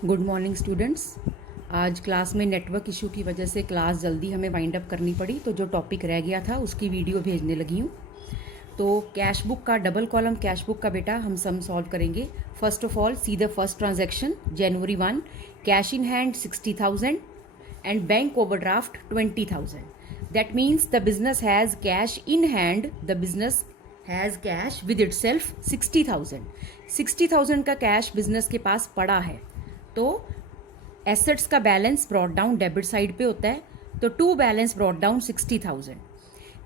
Good morning students. आज class में network issue की वजह से क्लास जल्दी हमें वाइंड अप करनी पड़ी, तो जो टॉपिक रह गया था उसकी वीडियो भेजने लगी हूँ। तो कैश बुक का डबल कॉलम कैश बुक का बेटा हम सम सॉल्व करेंगे। First of all see the first transaction January 1, cash in hand 60,000 and bank overdraft 20,000. That means the business has cash in hand, the business has cash with it self 60,000. 60,000 का cash business के पास पड़ा है, तो assets का balance brought down debit side पे होता है, तो to balance brought down 60,000.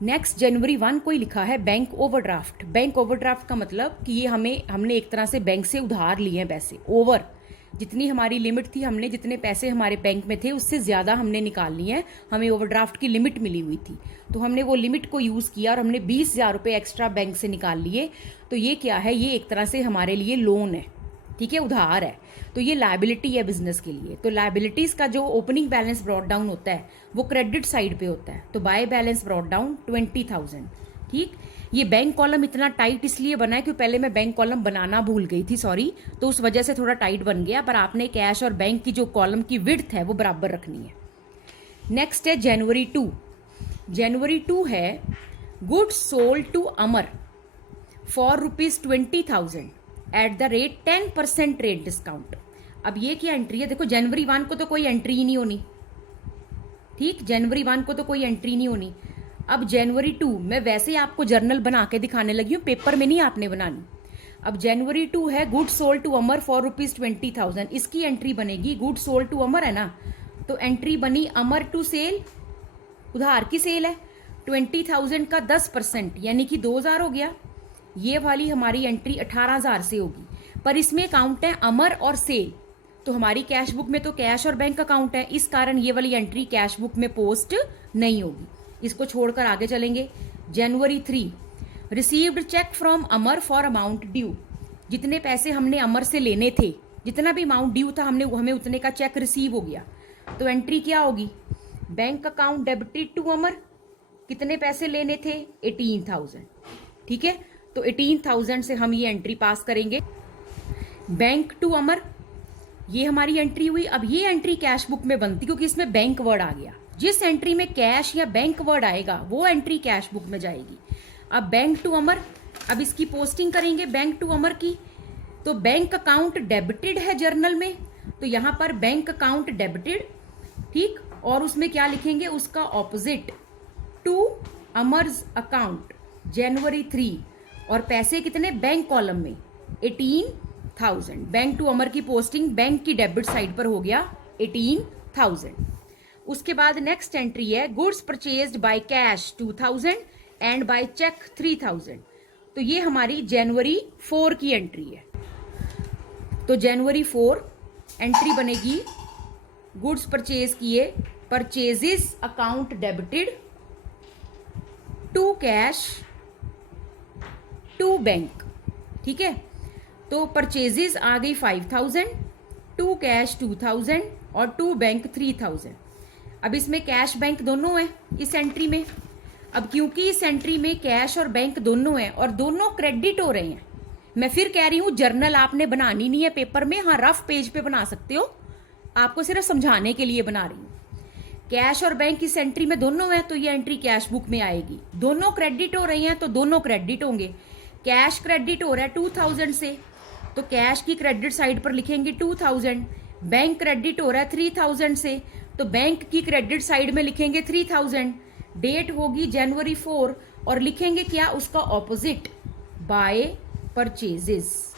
Next जनवरी 1 को ही लिखा है बैंक ओवरड्राफ्ट. बैंक ओवरड्राफ्ट का मतलब कि ये हमने एक तरह से बैंक से उधार लिए हैं पैसे. ओवर जितनी हमारी लिमिट थी, हमने जितने पैसे हमारे बैंक में थे उससे ज़्यादा हमने निकाल लिए हैं. हमें ओवरड्राफ्ट की लिमिट मिली हुई थी, तो हमने वो लिमिट को यूज़ किया और हमने 20,000 रुपये एक्स्ट्रा बैंक से निकाल लिए. तो ये क्या है? ये एक तरह से हमारे लिए लोन है, ठीक है, उधार है. तो ये लायबिलिटी है बिजनेस के लिए. तो लायबिलिटीज का जो ओपनिंग बैलेंस ब्रॉट डाउन होता है वो क्रेडिट साइड पे होता है. तो बाय बैलेंस ब्रॉट डाउन 20,000. ठीक, ये बैंक कॉलम इतना टाइट इसलिए बना है क्योंकि पहले मैं बैंक कॉलम बनाना भूल गई थी, सॉरी, तो उस वजह से थोड़ा टाइट बन गया. पर आपने कैश और बैंक की जो कॉलम की विड्थ है वो बराबर रखनी है. नेक्स्ट है जनवरी 2. जनवरी 2 है goods sold to Amar for ₹20,000 at the rate 10% rate discount. अब ये क्या एंट्री है? देखो जनवरी 1 को तो कोई एंट्री ही नहीं होनी. ठीक, जनवरी 1 को तो कोई एंट्री नहीं होनी. अब जनवरी 2 मैं वैसे ही आपको जर्नल बना के दिखाने लगी हूँ, पेपर में नहीं आपने बनानी. अब जनवरी 2 है goods sold to Amar for ₹20,000. इसकी एंट्री बनेगी, गुड्स सोल्ड टू अमर है ना, तो एंट्री बनी अमर टू सेल, उधार की सेल है. 20,000 का 10% यानी कि 2,000 हो गया. ये वाली हमारी एंट्री 18,000 से होगी. पर इसमें अकाउंट है अमर और सेल, तो हमारी कैश बुक में तो कैश और बैंक अकाउंट है, इस कारण ये वाली एंट्री कैश बुक में पोस्ट नहीं होगी. इसको छोड़कर आगे चलेंगे. January 3 received cheque from Amar for amount due. जितने पैसे हमने अमर से लेने थे, जितना भी अमाउंट ड्यू था, हमें उतने का चेक रिसीव हो गया. तो एंट्री क्या होगी? बैंक अकाउंट डेबिटेड टू अमर. कितने पैसे लेने थे? 18,000. ठीक है, तो 18,000 से हम ये एंट्री पास करेंगे. बैंक टू अमर, ये हमारी एंट्री हुई. अब ये एंट्री कैश बुक में बनती क्योंकि इसमें बैंक वर्ड आ गया. जिस एंट्री में कैश या बैंक वर्ड आएगा वो एंट्री कैश बुक में जाएगी. अब बैंक टू अमर, अब इसकी पोस्टिंग करेंगे बैंक टू अमर की. तो बैंक अकाउंट डेबिटेड है जर्नल में, तो यहां पर बैंक अकाउंट डेबिटेड. ठीक, और उसमें क्या लिखेंगे? उसका ऑपोजिट टू अमर्स अकाउंट जनवरी 3. और पैसे कितने? बैंक कॉलम में 18,000. बैंक टू अमर की पोस्टिंग बैंक की डेबिट साइड पर हो गया 18,000. उसके बाद नेक्स्ट एंट्री है goods purchased by cash 2,000 and by cheque 3,000. तो ये हमारी जनवरी 4 की एंट्री है. तो जनवरी 4 एंट्री बनेगी गुड्स परचेज किए, purchases account debited to cash to bank. ठीक है, तो परचेजेस आ गई 5,000, टू कैश 2,000 और टू बैंक 3,000. अब इसमें कैश बैंक दोनों है इस एंट्री में. अब क्योंकि इस एंट्री में कैश और बैंक दोनों है और दोनों क्रेडिट हो रहे हैं, मैं फिर कह रही हूं जर्नल आपने बनानी नहीं है पेपर में. हाँ, रफ पेज पे बना सकते हो, आपको सिर्फ समझाने के लिए बना रही हूं. कैश और बैंक इस एंट्री में दोनों है, तो ये एंट्री कैश बुक में आएगी. दोनों क्रेडिट हो रही हैं तो दोनों क्रेडिट होंगे. कैश क्रेडिट हो रहा है 2,000 से, तो कैश की क्रेडिट साइड पर लिखेंगे 2,000. बैंक क्रेडिट हो रहा है 3,000 से, तो बैंक की क्रेडिट साइड में लिखेंगे 3,000. डेट होगी जनवरी 4 और लिखेंगे क्या? उसका ऑपोजिट बाय परचेजेस.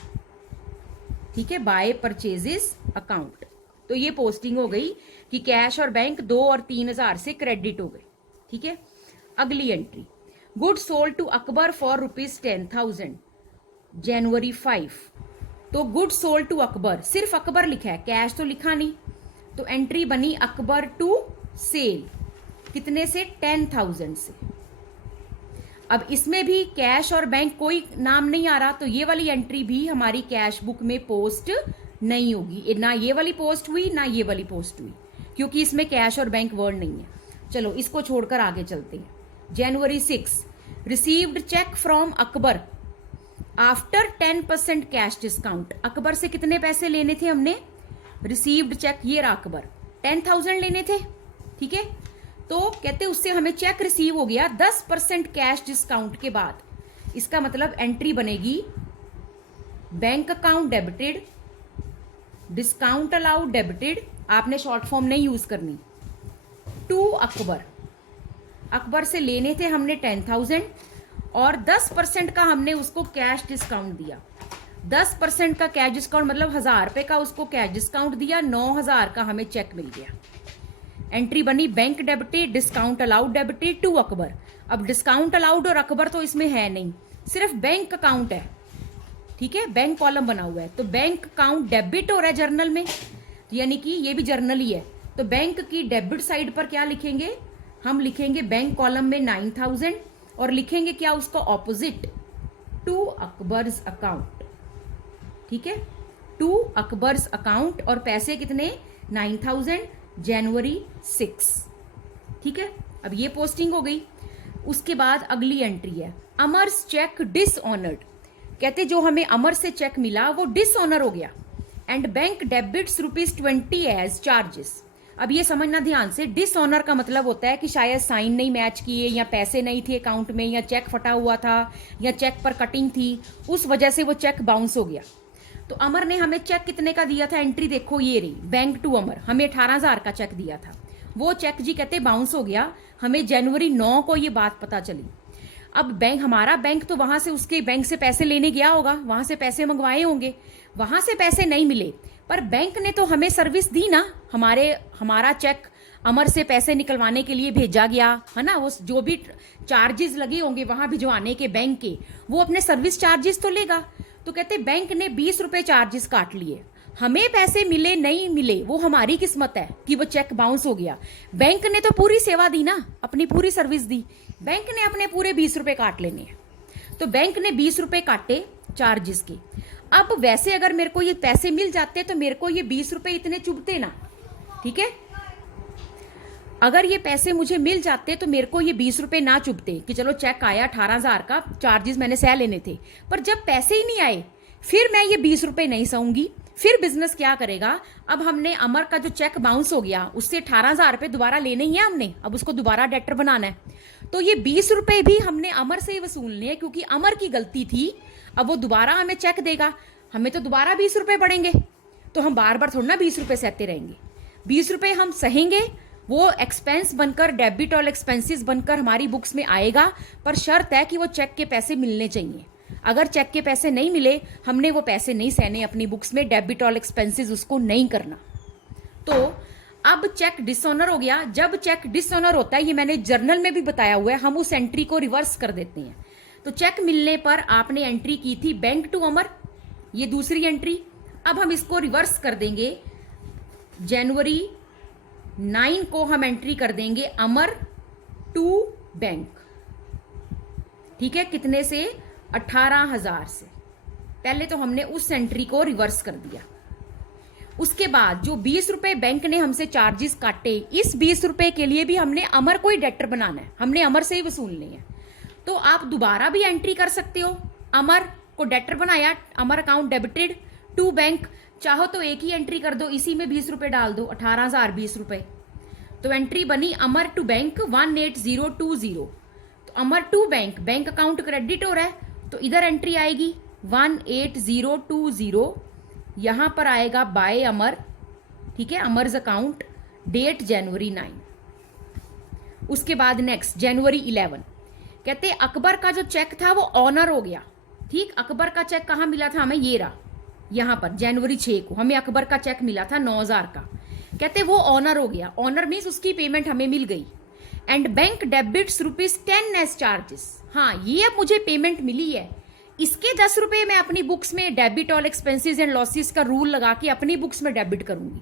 ठीक है, बाय परचेजेस अकाउंट. तो ये पोस्टिंग हो गई कि कैश और बैंक 2 और 3,000 से क्रेडिट हो गए. ठीक है, अगली entry good sold to Akbar for ₹10,000 January 5. तो गुड सोल्ड टू अकबर, सिर्फ अकबर लिखा है, कैश तो लिखा नहीं. तो एंट्री बनी अकबर टू सेल. कितने से? 10,000 से. अब इसमें भी कैश और बैंक कोई नाम नहीं आ रहा, तो ये वाली एंट्री भी हमारी कैश बुक में पोस्ट नहीं होगी. ना ये वाली पोस्ट हुई ना ये वाली पोस्ट हुई, क्योंकि इसमें कैश और बैंक वर्ड नहीं है. चलो इसको छोड़कर आगे चलते हैं. January 6 received cheque from Akbar after 10% cash discount. Akbar से कितने पैसे लेने थे हमने? रिसीव्ड चेक, ये रहा अकबर, 10,000 लेने थे, ठीक है। तो कहते उससे हमें चेक रिसीव हो गया 10% कैश डिस्काउंट के बाद। इसका मतलब एंट्री बनेगी bank account debited, discount allowed debited, आपने शॉर्ट फॉर्म नहीं यूज करनी, टू अकबर। अकबर से लेने थे हमने 10,000 और 10% का हमने उसको कैश डिस्काउंट दिया। 10% का कैश डिस्काउंट मतलब 1,000 रुपए का उसको कैश डिस्काउंट दिया, 9,000 का हमें चेक मिल गया। एंट्री बनी bank debited, discount allowed debited, to Akbar. अब डिस्काउंट अलाउड और अकबर तो इसमें है नहीं, सिर्फ बैंक अकाउंट है, ठीक है, बैंक कॉलम बना हुआ है। तो बैंक अकाउंट डेबिट हो रहा है जर्नल में, यानी कि ये भी जर्नल ही है। तो बैंक की डेबिट साइड पर क्या लिखेंगे, हम लिखेंगे बैंक कॉलम में 9,000 और लिखेंगे क्या उसका ऑपोजिट, टू अकबर्स अकाउंट, ठीक है, टू अकबर्स अकाउंट। और पैसे कितने, 9,000, जनवरी 6, ठीक है। अब ये पोस्टिंग हो गई। उसके बाद अगली एंट्री है अमर्स चेक डिसऑनर्ड। कहते जो हमें अमर से चेक मिला वो डिसऑनर हो गया and bank debits ₹20 as charges. अब ये समझना ध्यान से, डिसऑनर का मतलब होता है कि शायद साइन नहीं मैच किए, या पैसे नहीं थे अकाउंट में, या चेक फटा हुआ था, या चेक पर कटिंग थी, उस वजह से वो चेक बाउंस हो गया। तो अमर ने हमें चेक कितने का दिया था, एंट्री देखो ये रही, बैंक टू अमर, हमें 18,000 का चेक दिया था, वो चेक जी कहते बाउंस हो गया। हमें जनवरी 9 को ये बात पता चली। अब बैंक, हमारा बैंक तो वहां से उसके बैंक से पैसे लेने गया होगा, वहां से पैसे मंगवाए होंगे, वहां से पैसे नहीं मिले, पर बैंक ने तो हमें सर्विस दी ना, हमारा चेक अमर से पैसे निकलवाने के लिए भेजा गया है ना, वो जो भी चार्जेस लगे होंगे वहां भिजवाने के बैंक के, वो अपने सर्विस चार्जेस तो लेगा। तो कहते बैंक ने 20 रुपए चार्जेस काट लिए, हमें पैसे मिले नहीं मिले वो हमारी किस्मत है कि वो चेक बाउंस हो गया। बैंक ने तो पूरी सेवा दी ना, अपनी पूरी सर्विस दी, बैंक ने अपने पूरे 20 रुपए काट लेने हैं। तो बैंक ने 20 रुपए काटे चार्जेस के। अब वैसे अगर मेरे को ये पैसे मिल जाते तो मेरे को ये 20 रुपए इतने चुभते ना, ठीक है, अगर ये पैसे मुझे मिल जाते तो मेरे को ये 20 रुपए ना चुभते कि चलो चेक आया 18,000 का, चार्जेस मैंने सह लेने थे। पर जब पैसे ही नहीं आए फिर मैं ये 20 रुपए नहीं सहूंगी, फिर बिजनेस क्या करेगा। अब हमने अमर का जो चेक बाउंस हो गया उससे 18,000 रुपए दोबारा लेने ही है हमने, अब उसको दोबारा डेटर बनाना है। तो ये 20 रुपए भी हमने अमर से ही वसूलने हैं क्योंकि अमर की गलती थी। अब वो दोबारा हमें चेक देगा, हमें तो दोबारा 20 रुपए पड़ेंगे, तो हम बार बार थोड़ा ना 20 रुपए सहते रहेंगे। 20 रुपए हम सहेंगे, वो एक्सपेंस बनकर, डेबिट और एक्सपेंसेस बनकर हमारी बुक्स में आएगा, पर शर्त है कि वो चेक के पैसे मिलने चाहिए। अगर चेक के पैसे नहीं मिले, हमने वो पैसे नहीं सहने अपनी बुक्स में, डेबिट और एक्सपेंसेस उसको नहीं करना। तो अब चेक डिसऑनर हो गया। जब चेक डिसऑनर होता है, ये मैंने जर्नल में भी बताया हुआ है, हम उस एंट्री को रिवर्स कर देते हैं। तो चेक मिलने पर आपने एंट्री की थी बैंक टू अमर, ये दूसरी एंट्री। अब हम इसको रिवर्स कर देंगे, जनवरी 9 को हम एंट्री कर देंगे अमर टू बैंक, ठीक है, कितने से, 18,000 से। पहले तो हमने उस एंट्री को रिवर्स कर दिया। उसके बाद जो 20 रुपए बैंक ने हमसे चार्जेस काटे, इस 20 रुपए के लिए भी हमने अमर को ही डेटर बनाना है, हमने अमर से ही वसूलने हैं। तो आप दोबारा भी एंट्री कर सकते हो, अमर को डेटर बनाया, अमर अकाउंट डेबिटेड टू बैंक, चाहो तो एक ही एंट्री कर दो, इसी में 20 रुपए डाल दो, 18,000 20 रुपए। तो एंट्री बनी अमर टू बैंक 18020। तो Amar to bank, bank account credit हो रहा है, तो इधर एंट्री आएगी 18020, यहां पर आएगा बाय अमर, ठीक है, अमर्स अकाउंट, डेट जनवरी 9। उसके बाद नेक्स्ट जनवरी 11, कहते अकबर का जो चेक था वो ऑनर हो गया, ठीक। अकबर का चेक कहां मिला था हमें, ये रहा, यहां पर जनवरी 6 को हमें अकबर का चेक मिला था 9,000 का। कहते वो ऑनर हो गया, ऑनर मीन्स उसकी पेमेंट हमें मिल गई। And bank debits ₹10 as charges. हाँ, ये अब मुझे पेमेंट मिली है, इसके 10 रुपए मैं अपनी बुक्स में debit all expenses and losses का रूल लगा के अपनी बुक्स में डेबिट करूंगी।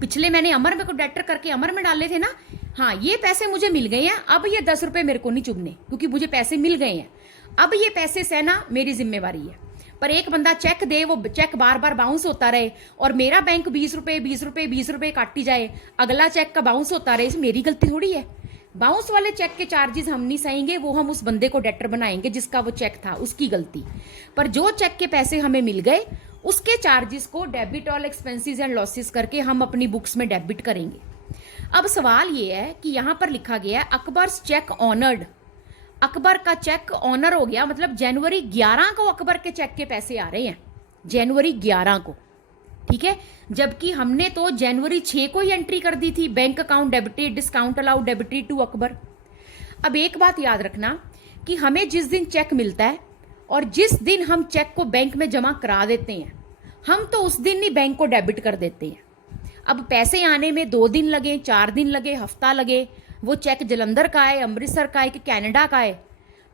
पिछले मैंने अमर में को डेटर करके अमर में डाले थे ना, हाँ ये पैसे मुझे मिल गए हैं, अब ये 10 रुपए मेरे को नहीं चुभने क्योंकि मुझे पैसे मिल गए हैं। अब ये पैसे सहना मेरी जिम्मेवारी है। पर एक बंदा चेक दे, वो चेक बार बार बाउंस होता रहे और मेरा बैंक 20 रुपए 20 रुपए 20 रुपए काटी जाए, अगला चेक का बाउंस होता रहे, इसमें मेरी गलती थोड़ी है। बाउंस वाले चेक के चार्जेस हम नहीं सहेंगे, वो हम उस बंदे को डेटर बनाएंगे जिसका वो चेक था, उसकी गलती। पर जो चेक के पैसे हमें मिल गए उसके चार्जेस को debit all expenses and losses करके हम अपनी बुक्स में डेबिट करेंगे। अब सवाल ये है कि यहाँ पर लिखा गया है अकबर्स चेक ऑनर्ड, अकबर का चेक ऑनर हो गया, मतलब जनवरी 11 को अकबर के चेक के पैसे आ रहे हैं, जनवरी 11 को, ठीक है। जबकि हमने तो जनवरी 6 को ही एंट्री कर दी थी, bank account debited, discount allowed debited to Akbar. अब एक बात याद रखना कि हमें जिस दिन चेक मिलता है और जिस दिन हम चेक को बैंक में जमा करा देते हैं, हम तो उस दिन ही बैंक को डेबिट कर देते हैं। अब पैसे आने में 2 दिन लगे, 4 दिन लगे, हफ्ता लगे, वो चेक जलंधर का है, अमृतसर का है कि कनाडा का है,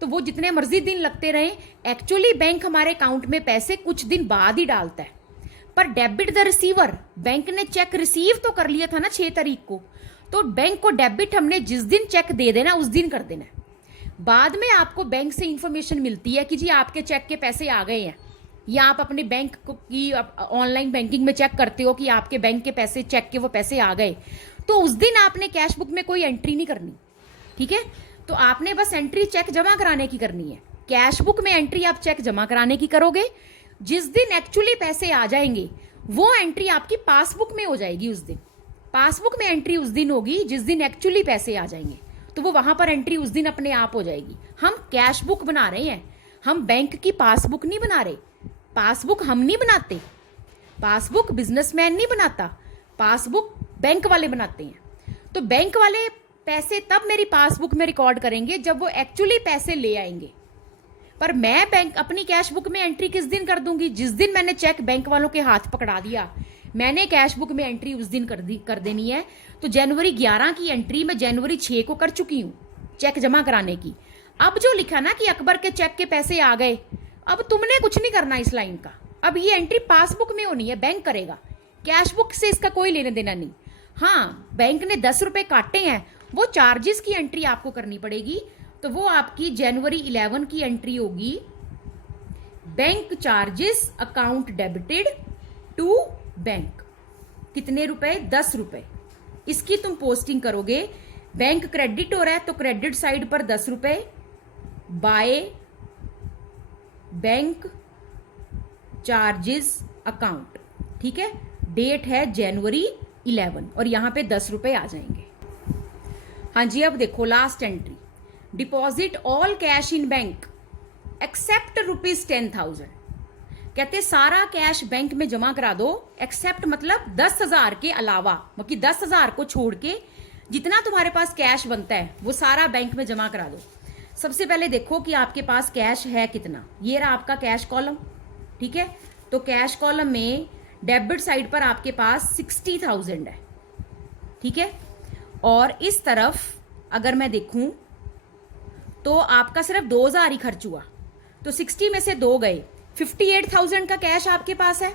तो वो जितने मर्जी दिन लगते रहे, एक्चुअली बैंक हमारे अकाउंट में पैसे कुछ दिन बाद ही डालता है। पर डेबिट द रिसीवर, बैंक ने चेक रिसीव तो कर लिया था ना 6 तारीख को, तो बैंक को डेबिट हमने जिस दिन चेक दे देना उस दिन कर देना है। बाद में आपको बैंक से इंफॉर्मेशन मिलती है कि जी आपके चेक के पैसे आ गए हैं, या आप अपने बैंक की ऑनलाइन बैंकिंग में चेक करते हो कि आपके बैंक के पैसे, चेक के वो पैसे आ गए, तो उस दिन आपने कैश बुक में कोई एंट्री नहीं करनी, ठीक है। तो आपने बस एंट्री चेक जमा कराने की करनी है। कैश बुक में एंट्री आप चेक जमा कराने की करोगे, जिस दिन एक्चुअली पैसे आ जाएंगे वो एंट्री आपकी पासबुक में हो जाएगी। उस दिन पासबुक में एंट्री उस दिन होगी जिस दिन एक्चुअली पैसे आ जाएंगे, तो वो वहां पर एंट्री उस दिन अपने आप हो जाएगी। हम कैश बुक बना रहे हैं, हम बैंक की पासबुक नहीं बना रहे। पासबुक हम नहीं बनाते, पासबुक बिजनेसमैन नहीं बनाता, पासबुक बैंक वाले बनाते हैं। तो बैंक वाले पैसे तब मेरी पासबुक में रिकॉर्ड करेंगे जब वो एक्चुअली पैसे ले आएंगे। पर मैं बैंक अपनी कैश बुक में एंट्री किस दिन कर दूंगी? जिस दिन मैंने चेक बैंक वालों के हाथ पकड़ा दिया, मैंने कैश बुक में एंट्री उस दिन कर देनी है। तो जनवरी 11 की एंट्री मैं जनवरी 6 को कर चुकी हूँ चेक जमा कराने की। अब जो लिखा ना कि अकबर के चेक के पैसे आ गए, अब तुमने कुछ नहीं करना इस लाइन का। अब ये एंट्री पासबुक में होनी है, बैंक करेगा, कैश बुक से इसका कोई लेने देना नहीं। हाँ, बैंक ने 10 रुपए काटे हैं, वो चार्जेस की एंट्री आपको करनी पड़ेगी। तो वो आपकी जनवरी 11 की एंट्री होगी, bank charges account debited to bank. कितने रुपए? 10 रुपए। इसकी तुम पोस्टिंग करोगे। बैंक क्रेडिट हो रहा है तो क्रेडिट साइड पर 10 रुपए बाय बैंक चार्जेस अकाउंट, ठीक है। डेट है जनवरी 11 और यहां पे 10 रुपए आ जाएंगे। हाँ जी, अब देखो last entry, deposit all cash in bank except ₹10,000। कहते सारा कैश बैंक में जमा करा दो, एक्सेप्ट मतलब 10,000 के अलावा, मतलब 10,000 को छोड़ के जितना तुम्हारे पास कैश बनता है वो सारा बैंक में जमा करा दो। सबसे पहले देखो कि आपके पास कैश है कितना। ये रहा आपका कैश कॉलम, ठीक है। तो कैश कॉलम में डेबिट साइड पर आपके पास 60,000 है, ठीक है। और इस तरफ अगर मैं देखूं तो आपका सिर्फ 2,000 ही खर्च हुआ, तो 60 में से 2 गए, 58,000 का कैश आपके पास है।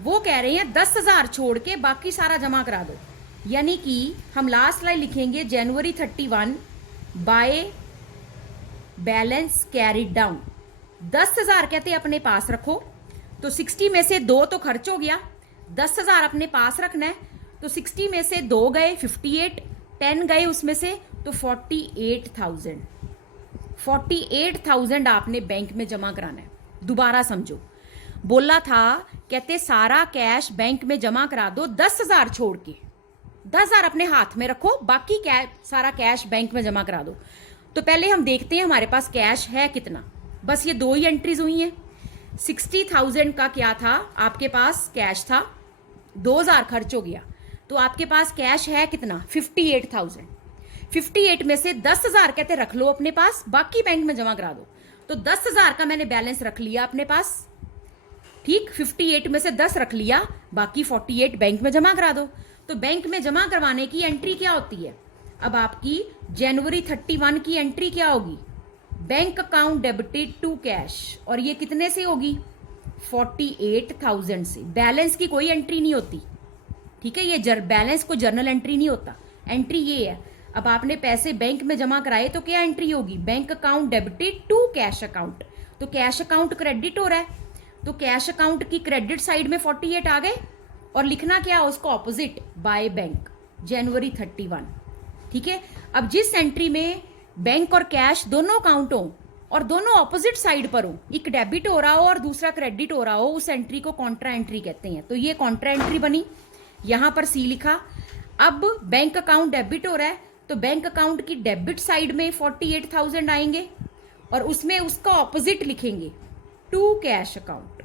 वो कह रहे हैं 10,000 छोड़ के बाकी सारा जमा करा दो। यानी कि हम लास्ट लाइन लिखेंगे जनवरी 31 बाय बैलेंस कैरिड डाउन। 10,000 कहते अपने पास रखो, तो 60 में से 2 तो खर्च हो गया, 10,000 अपने पास रखना है। तो 60 में से 2 गए 58, 10 गए उसमें से, तो 48,000 आपने बैंक में जमा कराना है। दोबारा समझो, बोला था कहते सारा कैश बैंक में जमा करा दो 10,000 छोड़ के, 10,000 अपने हाथ में रखो, बाकी सारा कैश बैंक में जमा करा दो। तो पहले हम देखते हैं हमारे पास कैश है कितना। बस ये 2 ही एंट्रीज हुई हैं। 60,000 का क्या था आपके पास कैश था, 2,000 खर्च हो गया, तो आपके पास कैश है कितना? 58,000। 58 में से 10,000 कहते रख लो अपने पास, बाकी बैंक में जमा करा दो। तो 10,000 का मैंने बैलेंस रख लिया अपने पास, ठीक। 58 में से 10 रख लिया, बाकी 48 बैंक में जमा करा दो। तो बैंक में जमा करवाने की एंट्री क्या होती है? अब आपकी जनवरी 31 की एंट्री क्या होगी? Bank account debited to cash, और ये कितने से होगी? 48,000 से। बैलेंस की कोई एंट्री नहीं होती, ठीक है। ये बैलेंस को जर्नल एंट्री नहीं होता, एंट्री ये है। अब आपने पैसे बैंक में जमा कराए तो क्या एंट्री होगी? Bank account debited to cash account. तो कैश अकाउंट क्रेडिट हो रहा है, तो कैश अकाउंट की क्रेडिट साइड में 48 आ गए, और लिखना क्या उसको ऑपोजिट, बाय बैंक जनवरी 31, ठीक है। अब जिस एंट्री में बैंक और कैश दोनों अकाउंट हो, और दोनों ऑपोजिट साइड पर हो, एक डेबिट हो रहा हो और दूसरा क्रेडिट हो रहा हो, उस एंट्री को कॉन्ट्रा एंट्री कहते हैं। तो ये कॉन्ट्रा एंट्री बनी, यहां पर सी लिखा। अब बैंक अकाउंट डेबिट हो रहा है तो बैंक अकाउंट की डेबिट साइड में 48,000 आएंगे और उसमें उसका ऑपोजिट लिखेंगे टू कैश अकाउंट,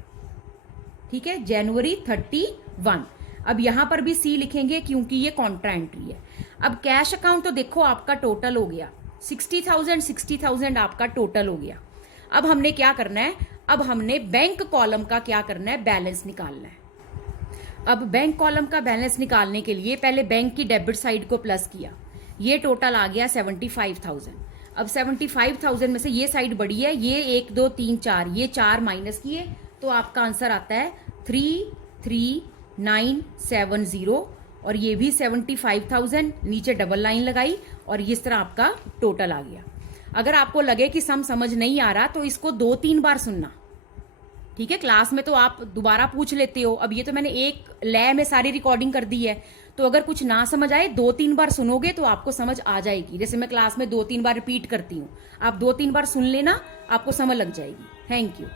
ठीक है, जनवरी 31। अब यहां पर भी सी लिखेंगे क्योंकि ये कॉन्ट्रा एंट्री है। अब कैश अकाउंट तो देखो आपका टोटल हो गया 60,000 आपका टोटल हो गया। अब हमने क्या करना है, अब हमने बैंक कॉलम का क्या करना है, बैलेंस निकालना है। अब बैंक कॉलम का बैलेंस निकालने के लिए पहले बैंक की डेबिट साइड को प्लस किया, ये टोटल आ गया 75,000। अब 75,000 में से ये साइड बड़ी है, ये 1 2 3 4, ये 4 माइनस किए तो आपका आंसर आता है 33,970 और ये भी 75,000, नीचे डबल लाइन लगाई और इस तरह आपका टोटल आ गया। अगर आपको लगे कि सम समझ नहीं आ रहा तो इसको 2-3 बार सुनना, ठीक है। क्लास में तो आप दोबारा पूछ लेते हो, अब ये तो मैंने एक लय में सारी रिकॉर्डिंग कर दी है, तो अगर कुछ ना समझ आए 2-3 बार सुनोगे तो आपको समझ आ जाएगी। जैसे मैं क्लास में 2-3 बार रिपीट करती हूँ, आप 2-3 बार सुन लेना, आपको समझ लग जाएगी। Thank you.